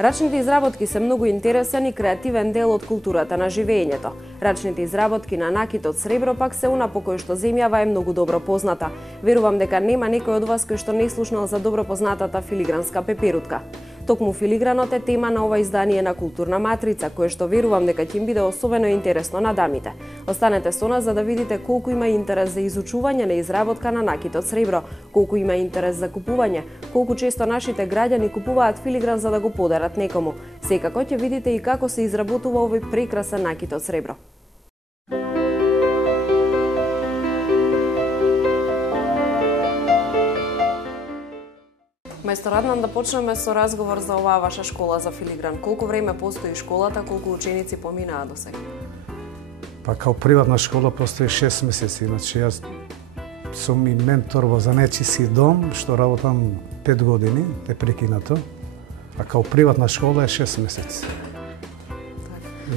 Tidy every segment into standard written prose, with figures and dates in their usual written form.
Рачните изработки се многу интересен и креативен дел од културата на живеењето. Рачните изработки на накитот сребро пак се она по кој што земјава е многу добро позната. Верувам дека нема некој од вас кој што не слушнал за добро познатата филигранска пеперутка. Токму филигранот е тема на ова издание на Културна матрица, кое што верувам дека ќе им биде особено интересно на дамите. Останете со нас за да видите колку има интерес за изучување на изработка на накитот сребро, колку има интерес за купување, колку често нашите граѓани купуваат филигран за да го подарат некому. Секако ќе видите и како се изработува овој прекрасен накитот сребро. Мајстор Аднан, да почнеме со разговор за оваа ваша школа за филигран. Колку време постои школата, колку ученици поминаа до сега? Па као приватна школа постои 6 месеци, значи јас сум и ментор во занечиски дом, што работам 5 години, е прекинато, а као приватна школа е 6 месеци.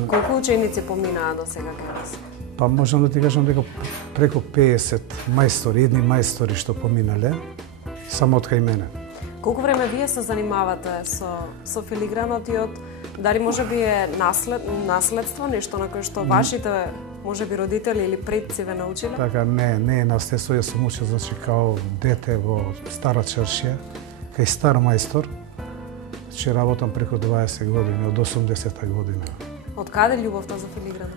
Колку ученици поминаа до сега кај вас? Па можам да ти кажам дека преку 50 мајстори, едни мајстори што поминале, само од кај мене. Колку време вие се занимавате со филигранот и дали можеби е наследство, нешто на кое што вашите можеби родители или предци ве научиле? Така, не е наследство, јас сум учил значи као дете во Стара Чаршија, кај стар мајстор, че работам преку 20 години, од 80-та година. Од каде љубовта за филигранот?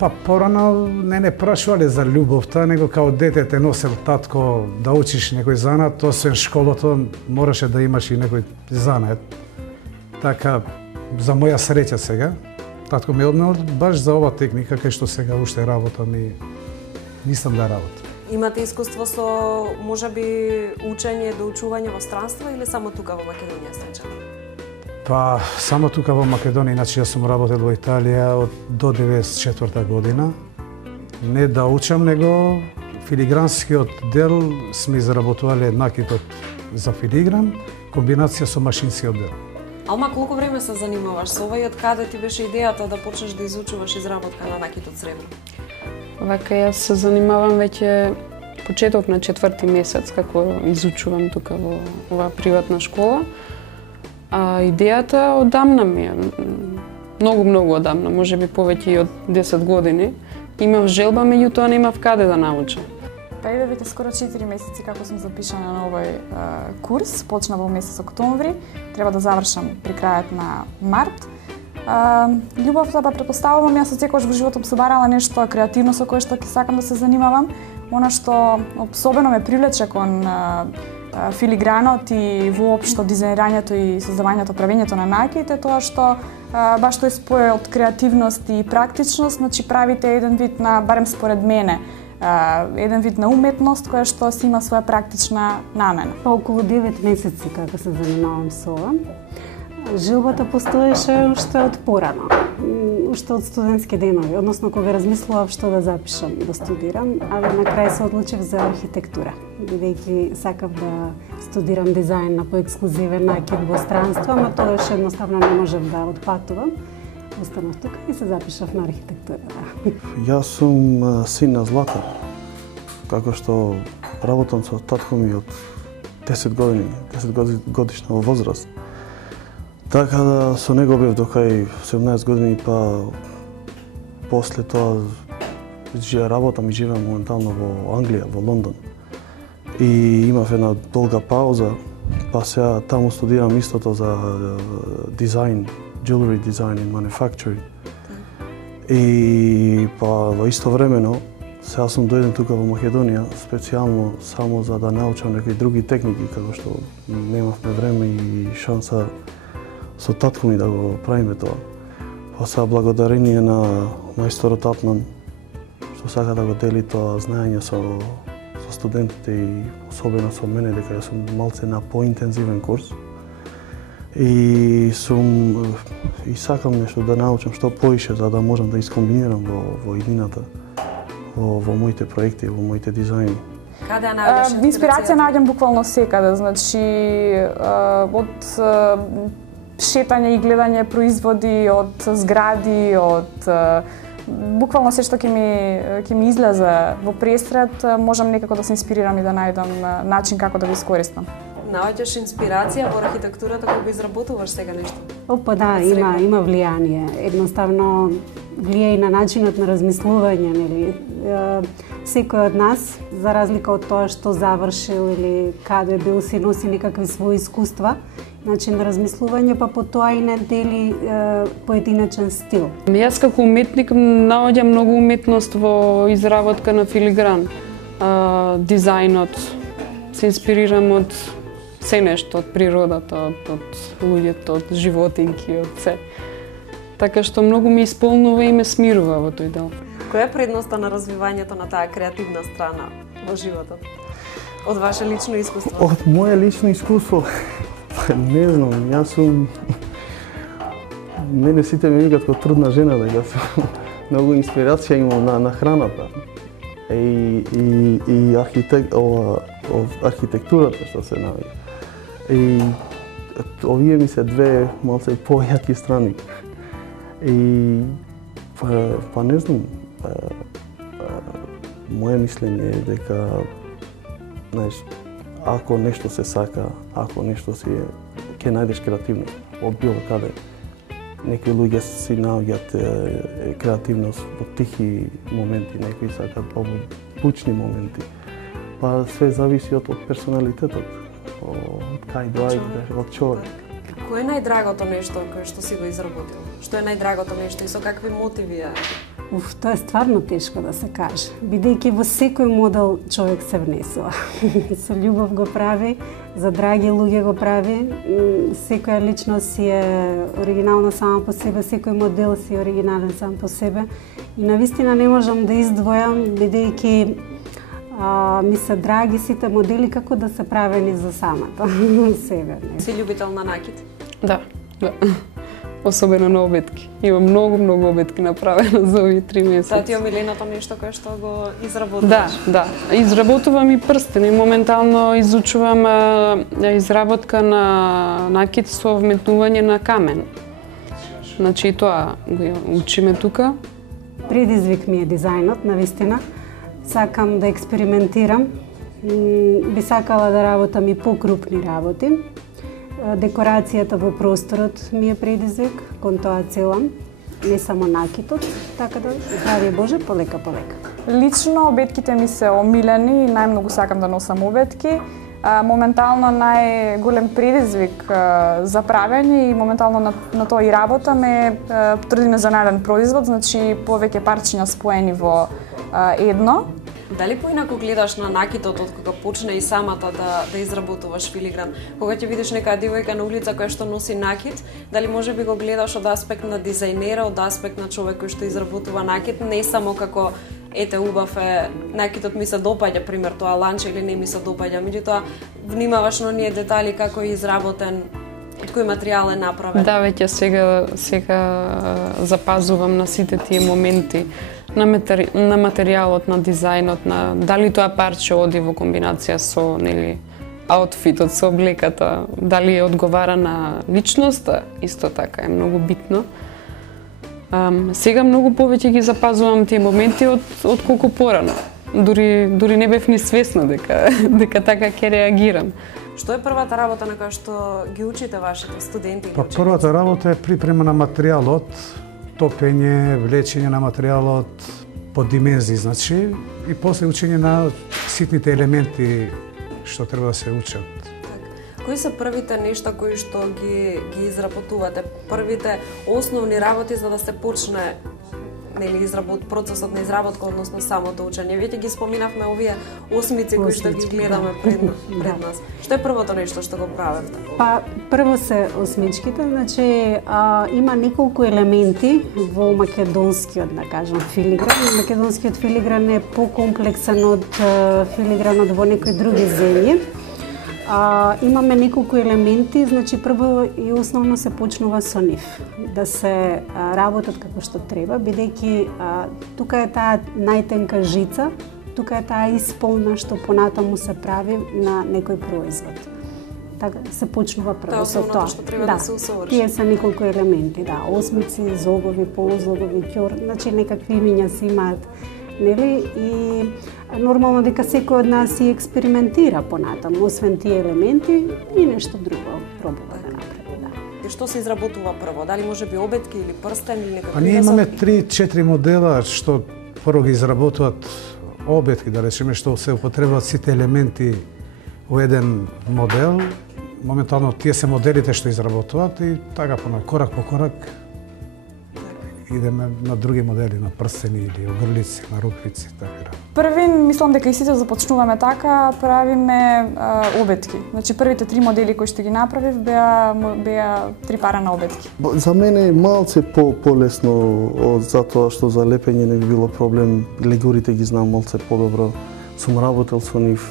Па порано не прашувале за љубовта, него као дете те носел татко да учиш некој занат, освен школото мораше да имаш и некој занат. Така, за моја среќа сега, татко ме однел баш за ова техника, кај што сега уште работам и мислам да работам. Имате искуство со, можеби, учење, доучување во странство или само тука во Македонија среќа? Па, само тука во Македонија, иначе јас сум работел во Италија до 94-та година. Не да учам, него филигранскиот дел сме изработувале накитот за филигран, комбинација со машинскиот дел. Алма, колку време се занимаваш со ова и од каде ти беше идејата да почнеш да изучуваш изработка на накитот сребро? Вака јас се занимавам веќе почеток на 4-ти месец како изучувам тука во оваа приватна школа. А идејата одамна ми е, многу одамна, можеби повеќе и од 10 години. Имав желба, меѓутоа немав каде да научам. Па еве веќе скоро 4 месеци како сум запишана на овој курс, почна во месец октомври, треба да завршам при крајот на март. Љубовта, па претпоставувам, јас секогаш во животот се барала нешто креативно со кое што ќе сакам да се занимавам. Она што особено ме привлече кон филигранот и воопшто дизајнирањето и создавањето, правењето на накит е тоа што баш тој спој од креативност и практичност, значи правите еден вид на, барем според мене, еден вид на уметност која што си има своја практична намена. Па околу 9 месеци како се занимавам со ова. Желбата постоеше уште од порано, уште од студентски денови, односно кога размислував што да запишам да студирам, а на крај се одлучив за архитектура, бидејќи сакав да студирам дизајн на поексклузивен накит во странство, ама тогаш едноставно не можев да отпатувам. Останав тука и се запишав на архитектура. Јас сум син на Златар, како што работам со татко ми од 10 години, 10 годишна возраст. Така да со него бев до кај 17 години, па после тоа работам и живеам моментално во Англија, во Лондон. И имав една долга пауза, па сега таму студирам истото за дизајн, jewelry design and manufacturing. И па во истовремено, сега сум дојден тука во Македонија, специјално само за да научам некои други техники, како што немавме време и шанса со татко ми да го правиме тоа. Па сега благодарение на мајсторот Аднан, што сака да го дели тоа знаење со студентите и особено со мене, дека јас сум малце на поинтензивен курс. И сакам нешто да научам што поише за да можам да искомбинирам во иднината, во моите проекти, во моите дизајни. Каде ја наоѓаш инспирација? Наоѓам буквално секаде, значи од шетање и гледање производи, од згради, од буквално се што ќе ми излезе во пресред, можам некако да се инспирирам и да најдам начин како да го искористам. наоѓаш инспирација во архитектурата кога изработуваш сега нешто? Опа, да, има влијание. Едноставно влијае и на начинот на размислување, нели? Секој од нас, за разлика од тоа што завршил или каде бил, си носи некакви своји искуства, начин на размислување, па по тоа и не дели поединечен стил. Јас како уметник наоѓам многу уметност во изработка на филигран. Дизајнот, се инспирирам од се нешто, од природата, од луѓето, од животинки, од се. Така што многу ми исполнува и ме смирува во тој дел. Која е предноста на развивањето на таа креативна страна во животот? Од ваше лично искуство? Од моје лично искуство? Не знам, јас сум... Мене сите ме викат како трудна жена, дека сум многу инспирација имам на храната. И архитектурата што се наоѓа. И овие ми се две малце појаки страни. И па не знам, моје мислење е дека, знаеш, ако нешто се сака, ако нешто си е, ќе најдеш креативност од било каде. Некои луѓе си наоѓаат креативност во тихи моменти, некои сакаат во бучни моменти. Па све зависи од персоналитетот, од кај доаѓа, од човек. Кој е најдрагото нешто кое што си го изработил? Што е најдрагото нешто и со какви мотиви е? Тоа е стварно тешко да се каже, бидејќи во секој модел човек се внесува. Со љубов го прави, за драги луѓе го прави, секоја личност си е оригинална сама по себе, секој модел си е оригинален сам по себе. И навистина не можам да издвојам, бидејќи ми се драги сите модели како да се правени за самата себе. Си љубител на накид? Да. Особено на обетки. Има многу обетки направено за овие 3 месеци. Да, ти омиленото нешто кое што го изработуваш? Да. Изработувам и прстени. Моментално изучувам изработка на накид со вметнување на камен. Значи и тоа го учиме тука. Предизвик ми е дизајнот, навистина. Сакам да експериментирам. Би сакала да работам и покрупни работи. Декорацијата во просторот ми е предизвик, кон тоа целам, не само накитот, така да, здравје Боже, полека. Лично обетките ми се омилени и најмногу сакам да носам обетки. Моментално најголем предизвик за правење и моментално на тоа и работам е трудиме за најден производ, значи повеќе парчиња споени во едно. Дали поинаку гледаш на накитот од кога почне и самата да изработуваш филигран? Кога ќе видиш нека девојка на улица која што носи накит, дали може би го гледаш од аспект на дизајнера, од аспект на човек кој што изработува накит, не само како ете убав е, накитот ми се допаѓа, пример тоа ланче или не ми се допаѓа, меѓутоа внимаваш на оние детали како е изработен, од кој материјал е направен. Да, веќе сега запазувам на сите тие моменти. На материјалот, на дизајнот, на дали тоа парче оди во комбинација со аутфитот, со облеката, дали одговара на личноста, исто така е многу битно. Сега многу повеќе ги запазувам тие моменти од колку порано. Дури не бев ни свесна дека така ќе реагирам. Што е првата работа на која што ги учите вашите студенти? Првата работа е припрема на материјалот, топење, влечење на материјалот по димензии, значи, и после учење на ситните елементи што треба да се учат. Кои се првите нешта кои што ги изработувате? Првите основни работи за да се почне процесот на изработка, односно самото учење. Веќе ги споминавме овие осмици кои што ги гледаме пред нас. Што е првото нешто што го правите? Па, прво се осмичките, значи има неколку елементи во македонскиот, да кажам, филигран. Македонскиот филигран е покомплексен од филигранот во некои други земји. Имаме неколку елементи, значи прво и основно се почнува со нив, да се работат како што треба, бидејќи тука е таа најтенка жица, тука е таа исполна што понатаму се прави на некој производ. Така се почнува прво со тоа. Што треба да се усоврши. Тие се неколку елементи, осмици, зогови, полузогови, ќор, значи некакви имиња се имаат нели? И нормално дека секој од нас и експериментира понатаму, освен тие елементи и нешто друго пробува да направи, да. Што се изработува прво? Дали може би обетки или прстен или некакви? Па ние имаме 3-4 модела што прво ги изработуваат обетки, да речеме, што се употребуваат сите елементи во еден модел. Моментално тие се моделите што изработуваат и така корак по корак идеме на други модели, на прстени или огрлици, на рукавици, така. Први, мислам дека и сите започнуваме така, правиме обетки. Значи првите 3 модели кои што ги направив беа 3 пара на обетки. За мене е малце полесно затоа што за лепење не би било проблем. Легурите ги знам малце подобро. Сум работел со нив.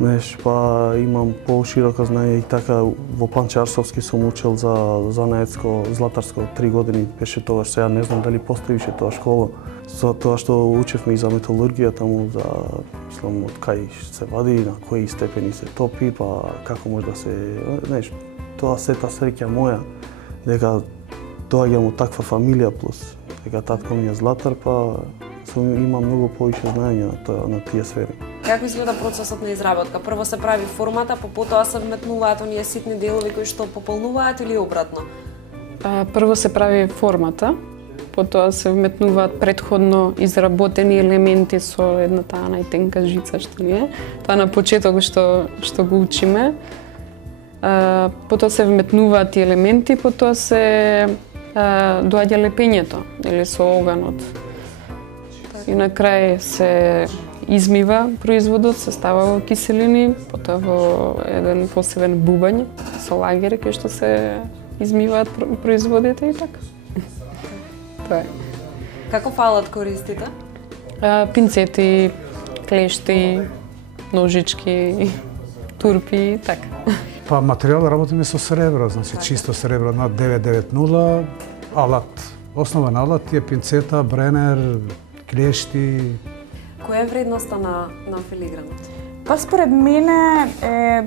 Знаеш, па имам пошироко знаење и така во Панчарсовски сум учел за занаетско, златарско 3 години беше тогаш, сега не знам дали постои више тоа школа. За тоа што учевме и за металургија таму, за мислам од кај се вади, на кои степени се топи, па како може да се, знаеш, тоа сета среќа моја дека доаѓам од таква фамилија плюс дека татко ми е златар, па имам многу повише знаење на тие сфери. Како изгледа процесот на изработка? Прво се прави формата, потоа се вметнуваат оние ситни делови кои што пополнуваат или обратно? Прво се прави формата, потоа се вметнуваат претходно изработени елементи со една таа најтенка жица што ни е. Тоа на почеток што го учиме. Потоа се вметнуваат тие елементи, потоа се доаѓа лепењето или со оганот. И на крај се измива производот, се става во киселини, потоа во еден посебен бубањ со лагери кои што се измиваат производите и така. Тоа е. Како фалат користите? Пинцети, клешти, ножички, турпи и така. Па материјал работиме со сребро, значи чисто сребро на 990, алат. Основен алат е пинцета, бренер, клешти. Која е вредноста на филигранот? Па според мене е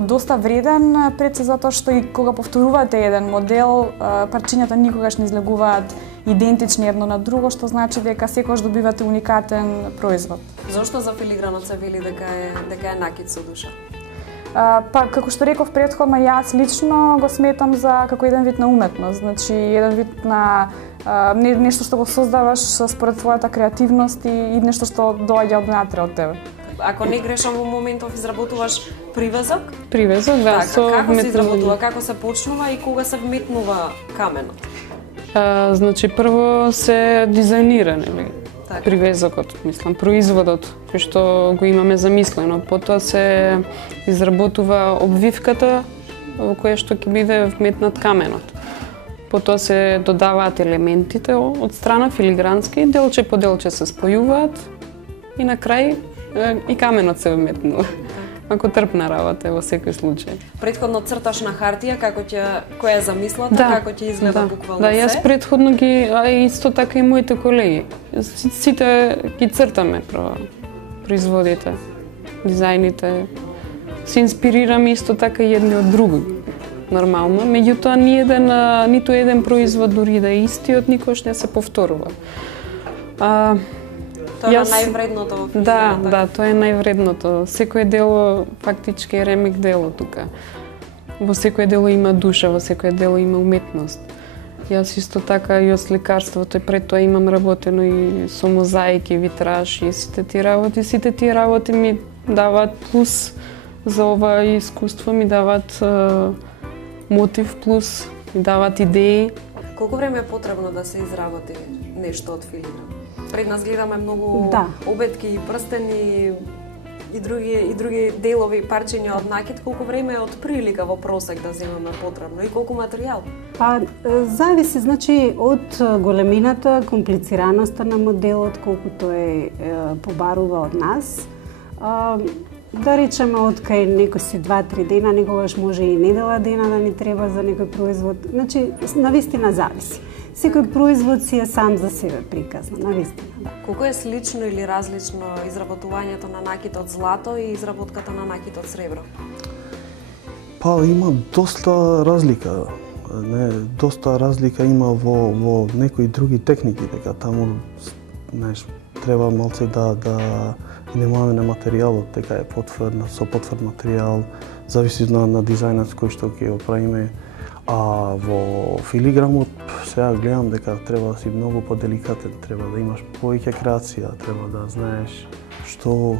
доста вреден пред се затоа што и кога повторувате еден модел, парчињата никогаш не излегуваат идентични едно на друго, што значи дека секогаш добивате уникатен производ. Зошто за филигранот се вели дека е накит со душа? Па како што реков претходно, јас лично го сметам за како еден вид на уметност, значи еден вид на нешто што го создаваш според твојата креативност и нешто што доаѓа однатре од тебе. Ако не грешам, во моментов изработуваш привезок? Привезок, да, со како се изработува, како се почнува и кога се вметнува каменот? Значи прво се дизајнира, нели? Так. Привезокот, мислам, производот кој што го имаме замислено. Потоа се изработува обвивката во која што ќе биде вметнат каменот. Потоа се додаваат елементите од страна филигрански, делче по делче се спојуваат и на крај и каменот се вметнува. Ако трпна работа во секој случај. Претходно црташ на хартија која е замислата, како ќе изгледа буквално се? Да, јас претходно ги, исто така и моите колеги. Сите ги цртаме производите, дизајните. Се инспирираме исто така и едни од други. Нормално, меѓутоа ниту еден производ дури да е истиот никош не се повторува. Тоа е највредното во филиграната. Да, тоа е највредното. Секој дело фактички е ремек дело тука. Во секој дело има душа, во секој дело има уметност. Јас исто така и од сликарството пред тоа имам работено и со мозаики, витраж и сите тие работи. Сите тие работи ми даваат плюс за ова искуство, ми даваат мотив плюс, ми даваат идеи. Колку време е потребно да се изработи нешто од филигран? Пред нас гледаме многу обетки, прстени и други делови, парчиња од накит. Колку време е од прилика во просек да земаме потребно и колку материјал? Па зависи, значи од големината, комплицираноста на моделот, колку тој побарува од нас. Да речеме од кај некој си 2-3 дена, некогаш може и недела дена да ни треба за некој производ. Значи, навистина зависи. Секој производ си е сам за себе приказна, навистина. Да. Колку е слично или различно изработувањето на накит од злато и изработката на накит од сребро? Па има доста разлика. Доста разлика има во некои други техники, дека таму знаеш, треба малце да внимаваме на материјалот, дека е со потврд материјал, зависи на дизајнот кој што ќе го правиме. А во филиграмот сега гледам дека треба да си многу поделикатен, треба да имаш повеќе креација, треба да знаеш што,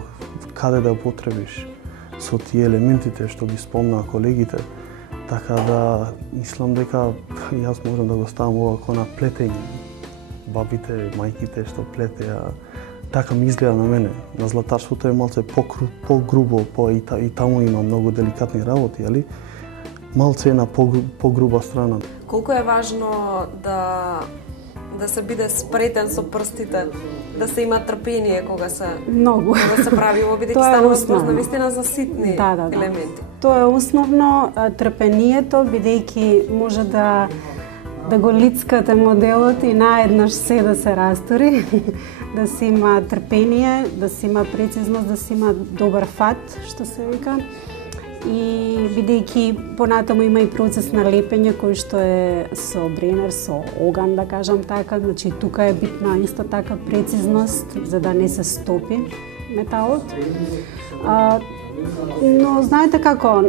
каде да употребиш со тие елементите што ги спомнаа колегите. Така да мислам дека јас можам да го ставам ова како на плетење. Бабите, мајките што плетеа, така ми изгледа на мене. На златарството е малце по-грубо, и таму има многу деликатни работи, али малце е на по-груба страна. Колку е важно да се биде спретен со прстите, да се има трпение кога се прави ова, бидејќи станува збор навистина за ситни елементи. Тоа е основно, трпението, бидејќи може да го лицкате моделот и наеднаш се да се растори, да се има трпение, да се има прецизност, да се има добар фат, што се вика. И бидејќи понатаму има и процес на лепење кој што е со бренер, со оган, да кажам така, значи тука е битна исто така прецизност за да не се стопи металот. Но знаете како,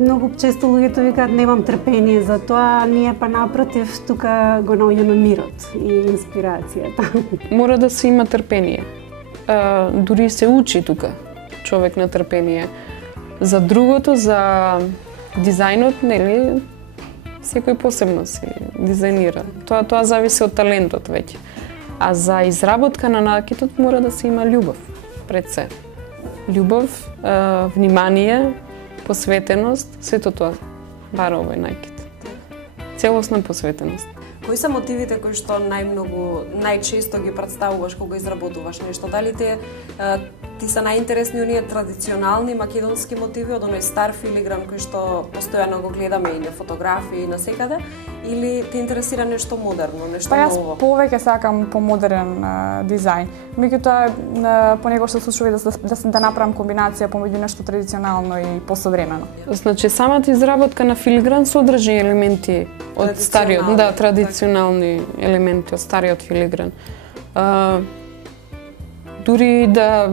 многу често луѓето викаат немам трпение за тоа, ние па напротив тука го наоѓаме мирот и инспирацијата. Мора да се има трпение. Дури се учи тука човек на трпение. За другото, за дизајнот, нели, секој посебно си дизајнира. Тоа зависи од талентот веќе. А за изработка на накитот мора да се има љубов пред се. Љубов, внимание, посветеност, сето тоа бара овој накит. Целосна посветеност. Кои се мотивите кои што најчесто ги представуваш кога изработуваш нешто? Дали ти се најинтересни оние традиционални македонски мотиви од оној стар филигран кој што постојано го гледаме и на фотографии и на секаде, или те интересира нешто модерно, нешто ново? Јас повеќе сакам помодерен дизајн. Меѓутоа понекогаш се случува да направам комбинација помеѓу нешто традиционално и посовремено. Значи самата изработка на филигран содржи елементи од стариот, традиционални елементи од стариот филигран. Дури да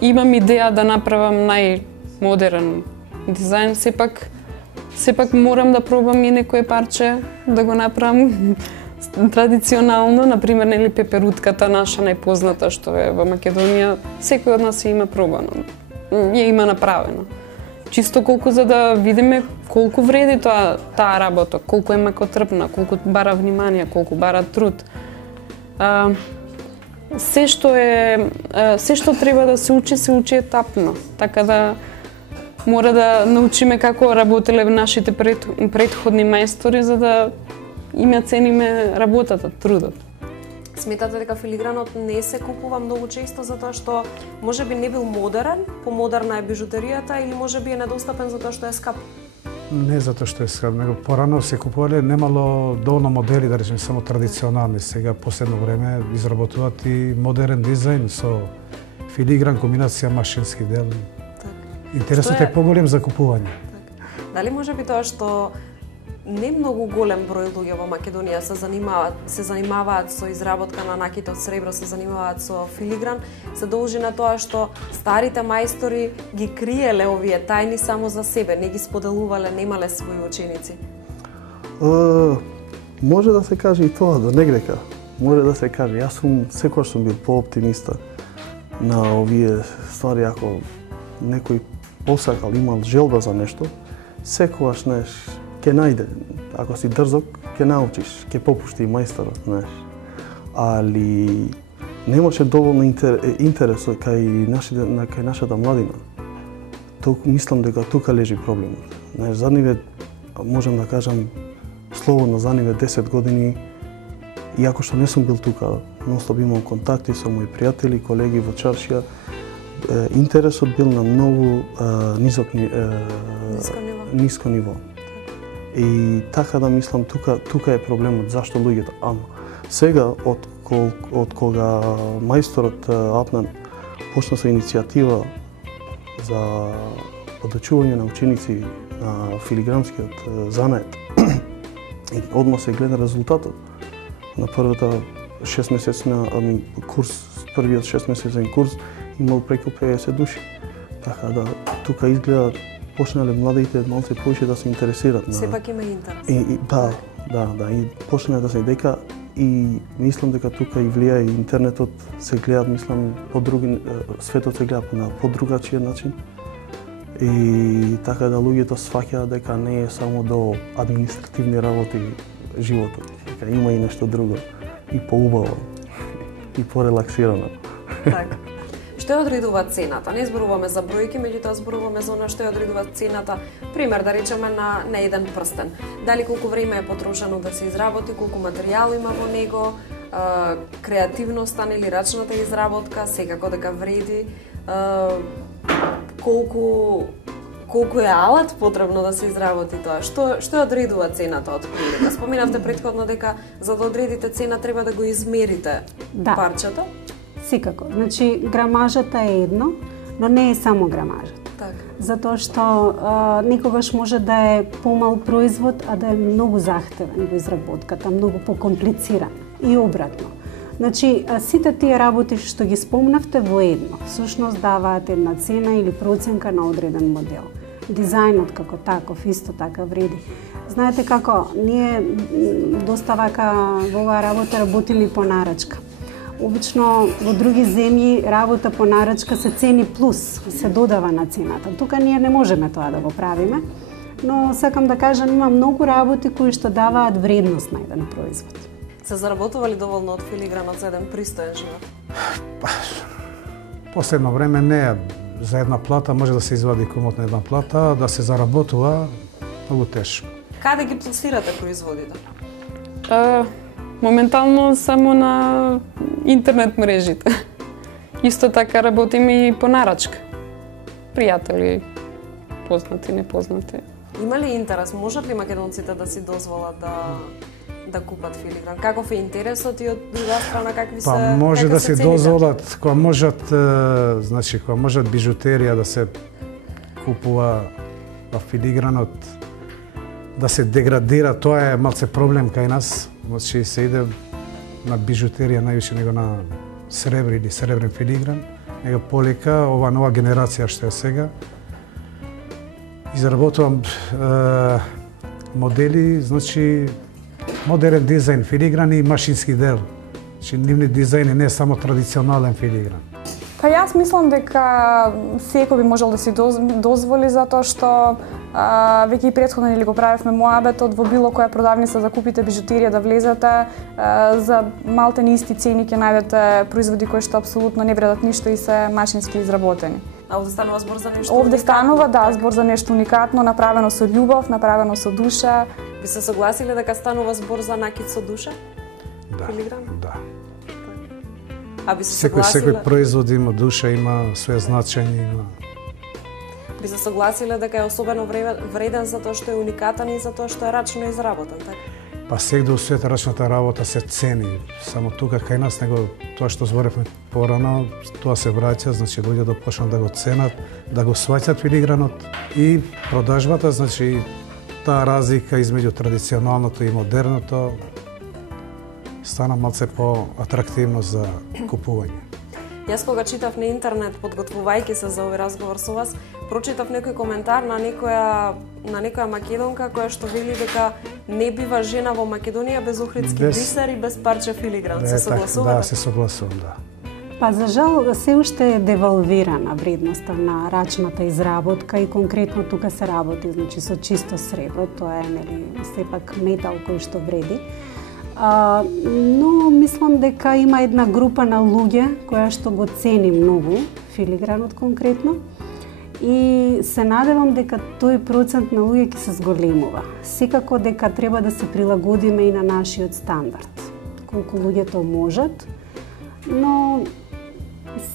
имам идеја да направам најмодерен дизајн, сепак морам да пробам и некое парче да го направам традиционално, например, нели пеперутката наша најпозната што е во Македонија, секој од нас ја има пробано, ја има направено. Чисто колку за да видиме колку вреди таа работа, колку е макотрпна, колку бара внимание, колку бара труд. Се што треба да се учи етапно, така да мора да научиме како работеле нашите претходни мајстори за да им ја цениме работата, трудот. Сметате дека филигранот не се купува многу често затоа што можеби не бил модерен, помодерна е бижутеријата или можеби е недостапен затоа што е скап? Не затоа што е скап, него порано се купувале, немало доволно модели, да речеме само традиционални. Сега последно време изработуваат и модерен дизајн со филигран, комбинација машински дел. Интересот е поголем за купување. Дали можеби тоа што не многу голем број луѓе во Македонија се занимаваат со изработка на накит од сребро, се занимаваат со филигран, се должи на тоа што старите мајстори ги криеле овие тајни само за себе, не ги споделувале, немале своји ученици? Може да се каже и тоа, до негдека. Може да се каже. Јас секогаш сум бил по-оптимиста на овие ствари, ако некој посакал, имал желба за нешто, секогаш, знаеш, ќе најде. Ако си дрзок, ќе научиш, ќе попушти мајсторот, знаеш. Али немаше доволно интерес кај нашата младина. Мислам дека тука лежи проблемот. Знаеш, задниве, можам да кажам, слободно задниве 10 години, иако што не сум бил тука, нонстоп имам контакти со мои пријатели, колеги во чаршија, интересот бил на многу ниско ниво. И така да мислам, тука е проблемот, зашто луѓето. Ама сега, од кога мајсторот Апнан почна со иницијатива за подучување на ученици на филиграмскиот занает, и одма се гледа резултатот. На 6-месечна курс, првиот 6-месечен курс, имал преку 50 души. Така да, тука изгледа почнале младите малце повеќе да се интересираат. Сепак има интерес. И почнале да се дека и мислам дека тука и влијае и интернетот, се гледаат, мислам, по други, светот се гледа на подругачиен начин. И така да луѓето сфаќаат дека не е само до административни работи животот, дека има и нешто друго, и поубаво, и порелаксирано. Така. Што ја одредува цената? Не зборуваме за бројки, меѓутоа зборуваме за она што ја одредува цената. Пример, да речеме на еден прстен. Дали колку време е потрошено да се изработи, колку материјал има во него, креативноста или рачната изработка, секако дека вреди, колку е алат потребно да се изработи тоа. Што ја одредува цената од прилика? Споминавте претходно дека за да одредите цена треба да го измерите парчето. Секако. Значи, грамажата е едно, но не е само грамажата. Така. Затоа што некогаш може да е помал производ, а да е многу захтевен во изработката, многу покомплициран. И обратно. Значи, сите тие работи што ги спомнавте во едно, всушност даваат една цена или проценка на одреден модел. Дизајнот како таков исто така вреди. Знаете како, ние доста вака во оваа работа работиме по нарачка. Обично во други земји работа по нарачка се цени плюс, се додава на цената. Тука ние не можеме тоа да го правиме, но сакам да кажам има многу работи кои што даваат вредност на еден производ. Се заработува ли доволно од филигранот за еден пристоен живот? Последно време не е. За една плата може да се извади комот на една плата, да се заработува многу тешко. Каде ги пласирате производите? Моментално само на интернет мрежите. Исто така работим и по нарачка. Пријатели, познати, непознати. Има ли интерес? Можат ли македонците да си дозволат да купат филигран? Каков е интересот и од друга страна какви се цените? Може да си дозволат, кога можат, значи кога можат бижутерија да се купува во филигранот, да се деградира, тоа е малце проблем кај нас. Значи се иде на бижутерија највише него на сребри или сребрен филигран. Него полека, ова нова генерација што е сега, изработувам модели, значи модерен дизајн филигран и машински дел. Значи нивни дизајни не е само традиционален филигран. Па јас мислам дека секој би можел да си дозволи затоа што веќе и претходно или го правевме муабетот во било која продавница да купите бижутерија да влезете за малте не исти цени ќе најдете производи кои што апсолутно не вредат ништо и се машински изработени. А овде станува збор за нешто Овде станува збор за нешто уникатно, направено со љубов, направено со душа. Би се согласиле дека станува збор за накид со душа? Да, филигран? да. А би се согласиле... Секој производ има душа, има своје значење, има... Би се согласиле дека е особено вреден затоа што е уникатен и затоа што е рачно изработен, така? Па сегде у свет рачната работа се цени. Само тука кај нас него тоа што зборевме порано, тоа се враќа, значи луѓето почнат да го ценат, да го сваќат филигранот и продажбата, значи таа разлика измеѓу традиционалното и модерното стана малце по-атрактивно за купување. Јас кога читав на интернет, подготвувајќи се за овој разговор со вас, прочитав некој коментар на некоја македонка која што вели дека не бива жена во Македонија без охридски бисер и без парче филигран. Се согласувате? Да, се согласувам, да. Па за жал се уште е девалвирана вредноста на рачната изработка и конкретно тука се работи значи со чисто сребро, тоа е нели сепак метал кој што вреди. Но мислам дека има една група на луѓе која што го цени многу филигранот конкретно и се надевам дека тој процент на луѓе ќе се зголемува. Секако дека треба да се прилагодиме и на нашиот стандард. Колку луѓето можат, но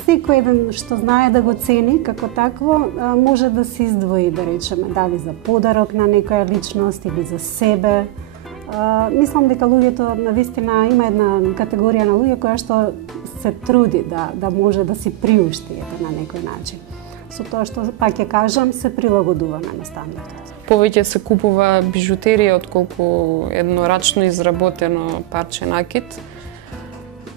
секој еден што знае да го цени како такво може да се издвои, да речеме, дали за подарок на некоја личност или за себе. Мислам дека луѓето навистина има една категорија на луѓе која што се труди да може да си приушти на некој начин. Со тоа што, пак ќе кажам, се прилагодуваме на стандардот. Повеќе се купува бижутерија отколку едно рачно изработено парче накид.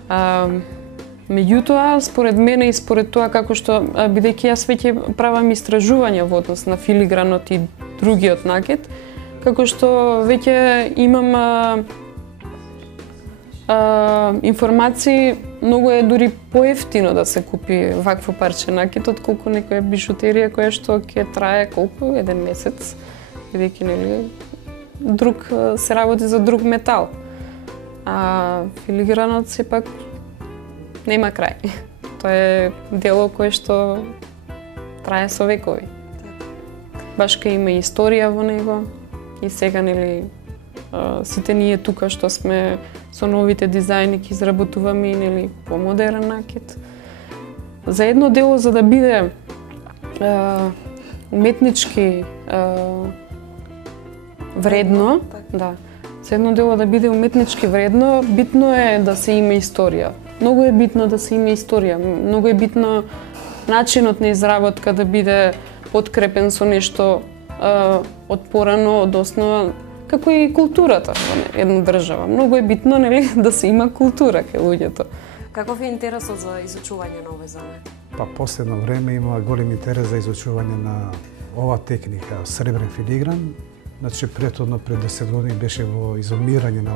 Меѓутоа, според мене и според тоа како што, бидејќи јас веќе правам истражување во однос на филигранот и другиот накид, како што веќе имам информации, многу е дури поевтино да се купи вакво парче накид, отколку некоја бижутерија која што ќе трае колку? 1 месец, бидејќи нели друг се работи за друг метал. А филигранот сепак нема крај. Тоа е дело кое што трае со векови. Баш кај има историја во него и сега нели сите ние тука што сме со новите дизајни ќе изработуваме нели помодерен накид. За едно дело за да биде уметнички вредно, да. За едно дело да биде уметнички вредно, битно е да се има историја. Многу е битно да се има историја. Многу е битно начинот на изработка да биде подкрепен со нешто од порано, од основа, како и културата во една држава. Многу е битно нели да се има култура кај луѓето. Каков е интересот за изучување на овој занет? Па последно време има голем интерес за изучување на ова техника, сребрен филигран. Значи, претhodно пред 10 години беше во изумирање на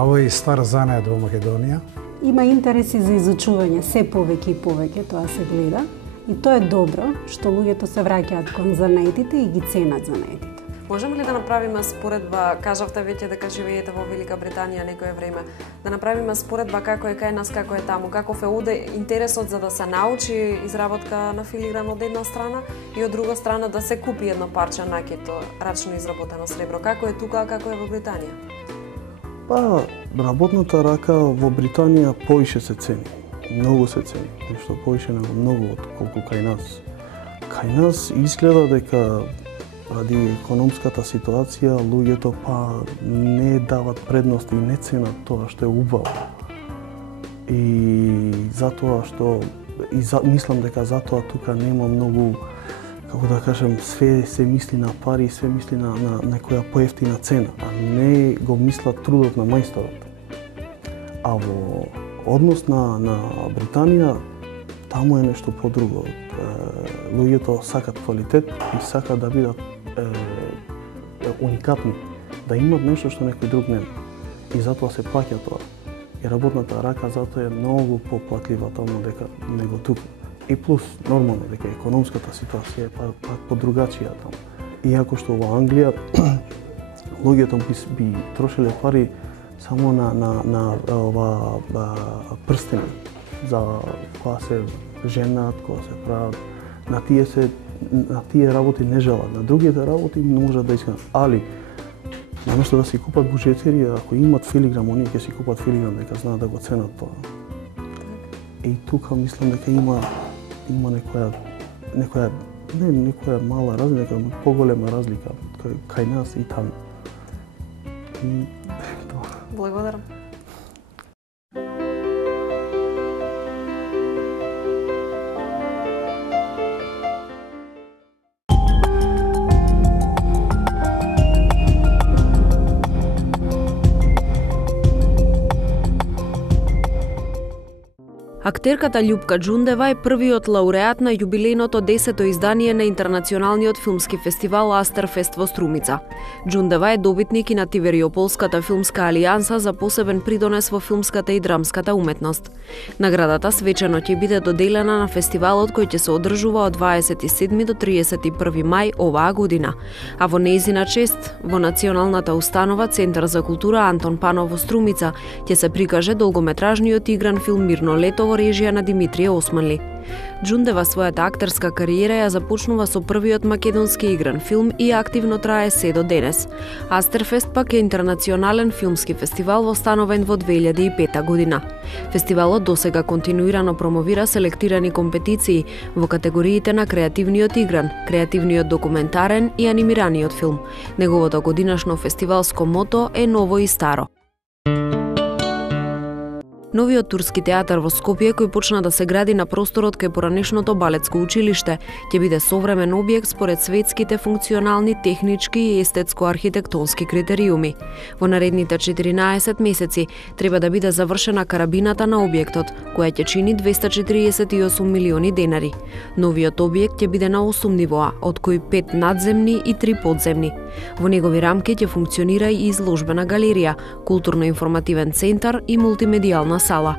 овој стар занет во Македонија. Има интереси за изучување, се повеќе и повеќе тоа се гледа. И тоа е добро, што луѓето се враќаат кон занетите и ги ценат занетите. Можеме ли да направиме споредба, кажавте веќе дека живеете во Велика Британија некое време, да направиме споредба како е кај нас, како е таму, каков е оде интересот за да се научи изработка на филигран од една страна и од друга страна да се купи едно парче накид рачно изработено сребро. Како е тука, како е во Британија? Па, работната рака во Британија поише се цени. Многу се цени. Нешто поише него многу отколку кај нас. Кај нас изгледа дека ради економската ситуација луѓето па не дават предност и не ценат тоа што е убаво. И затоа што мислам дека затоа тука нема многу, како да кажем, све се мисли на пари, све мисли на некоја поевтина цена, а не го мислат трудот на мајсторот. А во однос на Британија, таму е нешто подруго. Луѓето сакат квалитет и сакат да бидат уникатни, да имат нешто што некој друг нема. И затоа се плаќа тоа. И работната рака затоа е многу поплатлива таму него тука. И плюс, нормално, дека економската ситуација е пак подругачија таму. Иако што во Англија луѓето би трошеле пари само на ова прстени за кога се женат, кога се прават, на тие работи не желат, на другите работи не можат да исканат. Али, наместо да си купат бужетерија, ако имат филиграм, оние ќе си купат филиграм, дека знаат да го ценат тоа. И тука мислам дека има некоја мала разлика, поголема разлика кај нас и таму. Благодарам. Актерката Љупка Џундева е првиот лауреат на јубилејното 10-то издание на Интернационалниот филмски фестивал Астерфест во Струмица. Џундева е добитник и на Тивериополската филмска алијанса за посебен придонес во филмската и драмската уметност. Наградата свечено ќе биде доделена на фестивалот кој ќе се одржува од 27 до 31 мај оваа година. А во нејзина чест, во Националната установа Центар за култура Антон Панов во Струмица ќе се прикаже долгометражниот игран филм Мирно лето во режија на Димитрije Османли. Џундева својата актерска кариера ја започнува со првиот македонски игран филм и активно трае се до денес. Астерфест пак е интернационален филмски фестивал востановен во 2005 година. Фестивалот досега континуирано промовира селектирани компетиции во категориите на креативниот игран, креативниот документарен и анимираниот филм. Неговото годинашно фестивалско мото е ново и старо. Новиот турски театар во Скопје, кој почна да се гради на просторот кај поранешното балетско училиште, ќе биде современ објект според светските функционални, технички и естетско-архитектонски критериуми. Во наредните 14 месеци треба да биде завршена карабината на објектот, која ќе чини 248 милиони денари. Новиот објект ќе биде на 8 нивоа, од кои 5 надземни и 3 подземни. Во негови рамки ќе функционира и изложбена галерија, културно-информативен центар и мултимедијална сала.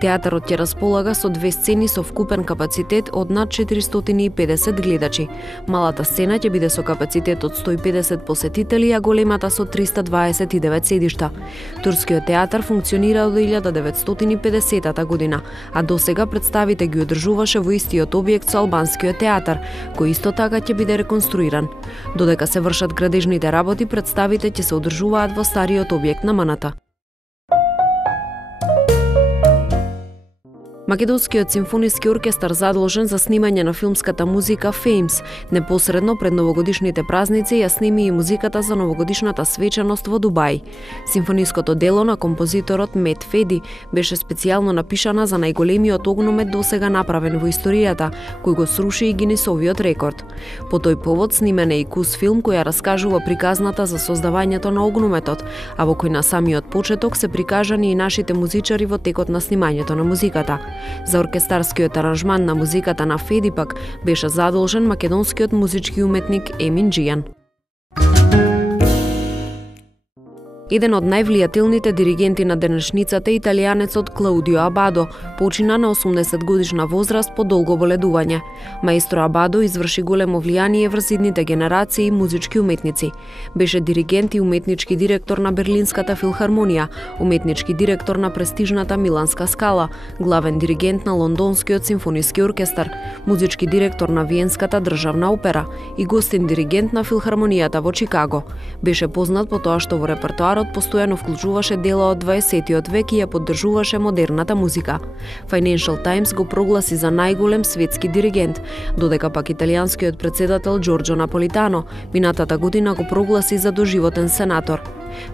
Театарот ќе располага со 2 сцени со вкупен капацитет од над 450 гледачи. Малата сцена ќе биде со капацитет од 150 посетители, а големата со 329 седишта. Турскиот театар функционира од 1950 година, а досега представите ги одржуваше во истиот објект со албанскиот театар, кој исто така ќе биде реконструиран. Додека се вршат градежните работи, представите ќе се одржуваат во стариот објект на МНТ. Македонскиот симфониски оркестар задолжен за снимање на филмската музика Феймс, непосредно пред новогодишните празници ја сними и музиката за новогодишната свечаност во Дубај. Симфониското дело на композиторот Мет Феди беше специјално напишана за најголемиот огномет досега направен во историјата, кој го сруши и Гинисовиот рекорд. По тој повод снимен е и кус филм која раскажува приказната за создавањето на огнометот, а во кој на самиот почеток се прикажани и нашите музичари во текот на снимањето на музиката. За оркестарскиот аранжман на музиката на Феди пак беше задолжен македонскиот музички уметник Емин Джијан. Еден од највлијателните диригенти на денешницата е италијанецот Клаудио Абадо, почина на 80 годишна возраст по долго боледување. Маестро Абадо изврши големо влијание врз идните генерации музички уметници. Беше диригент и уметнички директор на Берлинската филхармонија, уметнички директор на престижната Миланска Скала, главен диригент на Лондонскиот симфониски оркестар, музички директор на Виенската државна опера и гостин диригент на филхармонијата во Чикаго. Беше познат по тоа што во репертоар постојано вклучуваше дела од 20 век и ја поддржуваше модерната музика. Financial Times го прогласи за најголем светски диригент, додека пак италијанскиот претседател Џорџо Наполитано минатата година го прогласи за доживотен сенатор.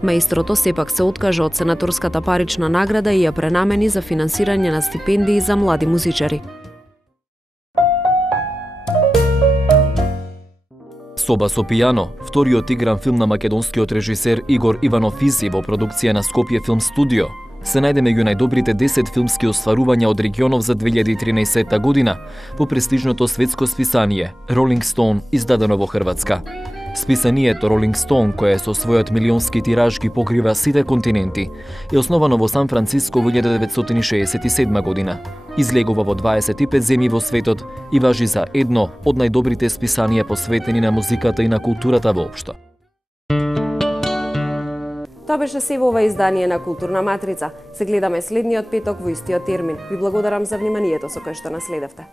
Маестрото сепак се откажа од сенаторската парична награда и ја пренамени за финансирање на стипендии за млади музичари. Соба со пијано, вториот игран филм на македонскиот режисер Игор Иванов-Физи во продукција на Скопје Филм Студио, се најде меѓу најдобрите 10 филмски остварувања од регионов за 2013 година по престижното светско списание Rolling Stone, издадено во Хрватска. Списанието Rolling Stone, кое со својот милионски тираж ги покрива сите континенти, е основано во Сан Франциско во 1967 година. Излегува во 25 земји во светот и важи за едно од најдобрите списанија посветени на музиката и на културата воопшто. Тоа беше се во ова издание на Културна матрица. Се гледаме следниот петок во истиот термин. Ви благодарам за вниманието со кое што наследевте.